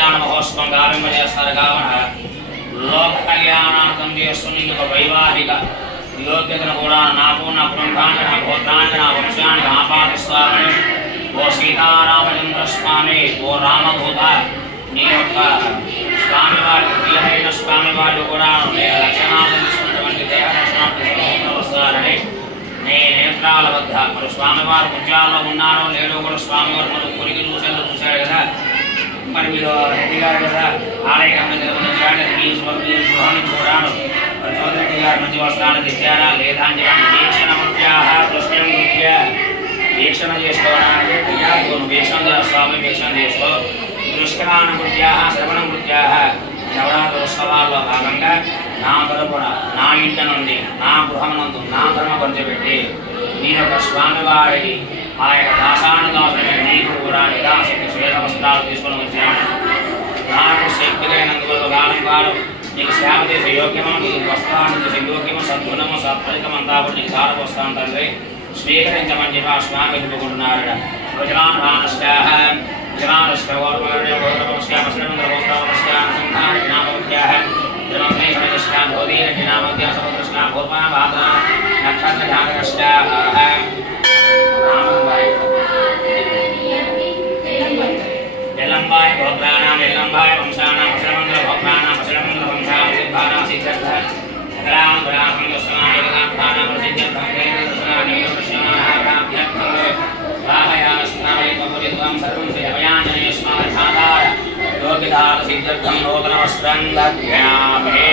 కళ్యాణ మహోత్సవం గావింపజేస్తారు కావున లోక కళ్యాణార్థం చేస్తున్న ఇంకొక వైవాహిక యోగ్యతను కూడా నాకు నా కుటుంబానికి నా గోత్రానికి నా వంశానికి ఆపాదిస్తామని ఓ సీతారామచంద్ర స్వామి ఓ రామదూత నీ యొక్క స్వామివారికి ప్రియమైన స్వామివారు కూడా నేను రక్షణాలు తీసుకున్నటువంటి దేహ రక్షణ వస్తారని నీ నేత్రాల వద్ద మరి స్వామివారు పుణ్యాల్లో ఉన్నారో లేదో కూడా స్వామివారు మనం కొరికి చూశాడు కదా మరి మీరు రెడ్డి గారు కదా ఆలయ కమిటీ నిర్వహించాడు మీ గృహాన్ని చూడాను మరి చౌదరెడ్డి గారు మంచి వస్త్రాలు తెచ్చారా లేదా అని చెప్పి వీక్షణ ముఖ్యాహ దృశ్యం ముఖ్య వీక్షణ చేసుకోవడానికి ప్రియాను వీక్షణ స్వామి వీక్షణ చేసుకో దృష్కరాన కృత్యాహ శ్రవణ కృత్యాహ నవరాత్రి ఉత్సవాల్లో భాగంగా నా తరపున నా ఇంటి నుండి నా గృహమునందు నా ధర్మ పంచబెట్టి నీ యొక్క స్వామివారికి ఆ యొక్క దాసానుదాసుని నీకు కూడా యథాశక్తి శ్వేత వస్త్రాలు తీసుకొని వచ్చాను నాకు శక్తి లేనందువల్ల కాలం కాలం నీకు సేవ చేసే యోగ్యము నీకు వస్త్రాన్ని చేసే యోగ్యము సద్గుణము సత్ఫలితం అంతా కూడా నీకు దారిపోస్తాను తండ్రి స్వీకరించమని చెప్పి ఆ స్వామి వెతుకుంటున్నారట ప్రజలాన్వానశ్చాహ జనానశ్చవర్మరణే గోత్రపశ్యామశ్రమంద్ర గోత్రపశ్యామ సంహార జ్ఞాపవత్యాహ జనమే సమయశ్చా భోదీన జ్ఞాపవత్యా సమదృష్ణా భూర్మా వాదన నక్షత్ర ధ్యానశ్చాహ రామంబాయి ఎల్లంబాయి గోత్రానాం ఎల్లంబాయి వంశానాం అశ్రమంద్ర గోత్రానాం అశ్రమంద్ర వంశాం సిద్ధానా సిద్ధర్థ సకలాం గుణాం దర్శనాయ గాంధానాం ప్రసిద్ధ్యర్థం వేదదర్శనాని దర్శనాః ప్రాప్త్యర్థం రాహయాస్నాయ కమలిత్వం సర్వం శ్రీయమయాన్యస్మాధార యోగిధార సిద్ధ్యర్థం నూతన వస్త్రం దద్యామే